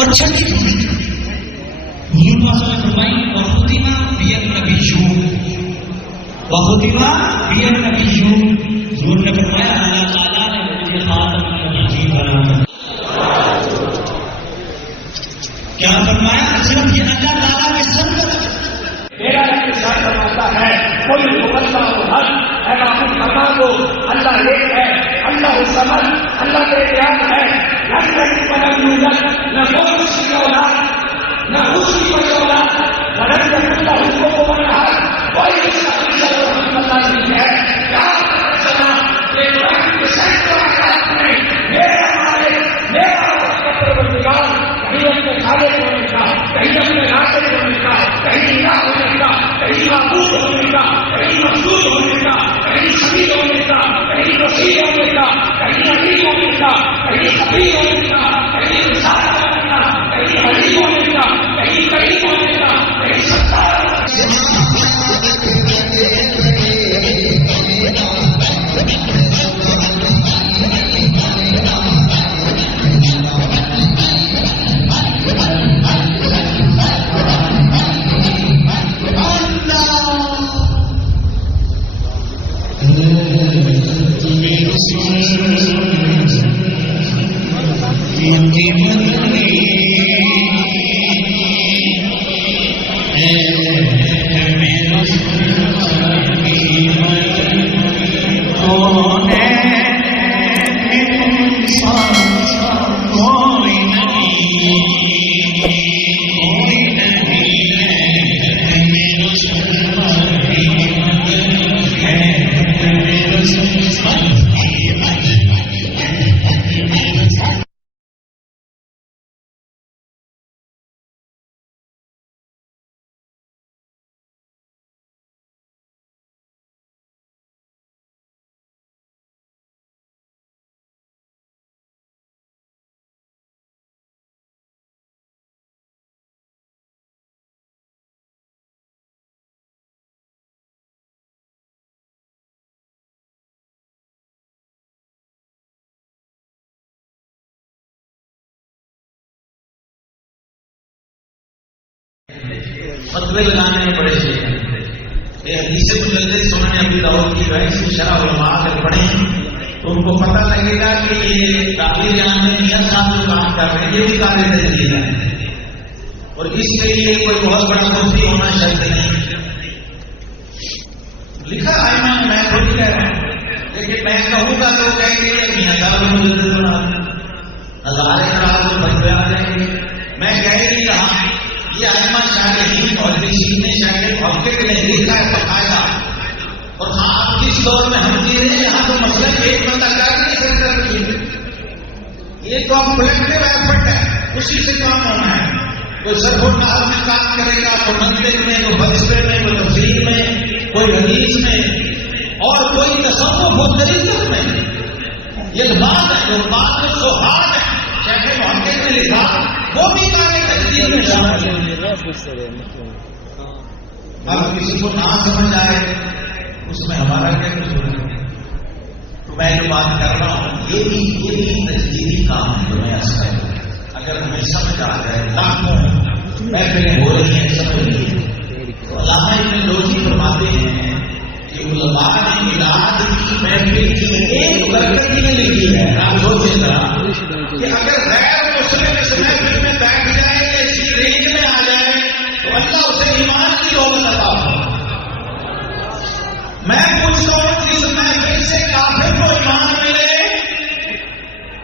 और छठी फरमाई वखुतिमा बियन नबीयू हुजूर ने फरमाया अल्लाह ताला ने मुझे खातम नबी बनाया। क्या फरमाया? सिर्फ ये अल्लाह ताला के संग मेरा इंतजार फरमाता है कोई मुकद्दम हक है माहूद फरमा दो अल्लाह एक है अल्लाह समद अल्लाह के याद है न कोई उसकी औलाद न उसकी कोई औलाद वरन अल्लाह उसको को बना है कोई उसका अल्लाह नहीं है। क्या सना एक बात के सैकड़ों आयात में मेरा मालिक मेरा परवरदिगार कहीं अपने खालिक होने का कहीं अपने राशिद होने का कहीं इलाह होने का कहीं माबूद होने का कहीं मखसूद होने का कहीं शबीर होने का कहीं वसील होने का कहीं अली होने का कहीं हबीब होने का कहीं इंसान होने का कहीं हलीम होने का कहीं करीम होने का कहीं सत्तार फतवे लगाने में बड़े शेख हैं। हदीस मुजल्लद सुनन अबी दाऊद की है, इसमें शरह उलमा से पढ़े तो उनको पता लगेगा कि ये ताबीर में नियत साहब जो काम कर रहे हैं ये भी कार्य से जलील है और इसके लिए कोई बहुत बड़ा मुफ्ती होना शर्त नहीं। लिखा है मैं खुद कह रहा हूं, एक लेकिन मैं कहूंगा तो कहेंगे मियां साहब मुजद्दिद बना नजारे खराब तो फतवे आ जाएंगे। मैं कह नहीं रहा, ये आइमा शाहिद और ने शायद हफ्ते के लिए लिखा है बकायदा। और हाँ, आप जिस दौर में हम जी रहे हैं यहाँ तो मसला एक बंदा कर नहीं सकता कुछ। ये तो अब कलेक्टिव एफर्ट है, उसी से काम होना है। कोई सरफुल नाहर में काम करेगा, कोई मंदिर में, कोई बक्से में, कोई तफसीर में, कोई हदीस में, और कोई तसव्वुफ और तरीक़त में। ये बात है, जो बात में सुहाग है, शेख मोहम्मद ने लिखा, वो भी कार्य तकदीर में शामिल है। अब किसी को ना समझ आए उसमें हमारा क्या कसूर है? तो मैं जो बात कर रहा हूं ये भी तजदीदी काम है जो मैं असर। अगर हमें समझ आ जाए, लाखों महफिलें हो रही हैं, समझ लीजिए तो अल्लामा इब्न जौज़ी फरमाते हैं कि उलमा ने मिलाद की महफिल की एक बरकत ही लिखी है। आप सोचिएगा कि अगर गैर मुस्लिम इस महफिल में बैठ जाए, इसी रेंज में आ जाए, तो अल्लाह उसे ईमान की दौलत अता हो। मैं पूछता हूं कि इस महफिल से काफिर को ईमान मिले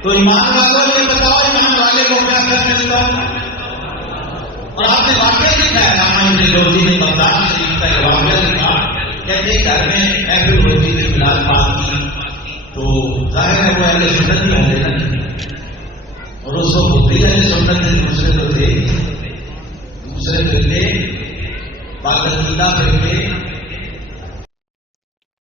तो ईमान वालों ने बताओ ईमान वाले को क्या कर मिलता है? और आपने वाकई लिखा है, अल्लामा इब्न जौज़ी ने बगदाद शरीफ का ये वाकया लिखा, कहते घर में महफिल होती थी मिलाद पाक की, तो जाहिर है वो अहले सुन्नत ही होंगे ना, और उस वक्त होती अहले सुन्नत से दूसरे तो थे, दूसरे फिरके पाकिस्तान फिरके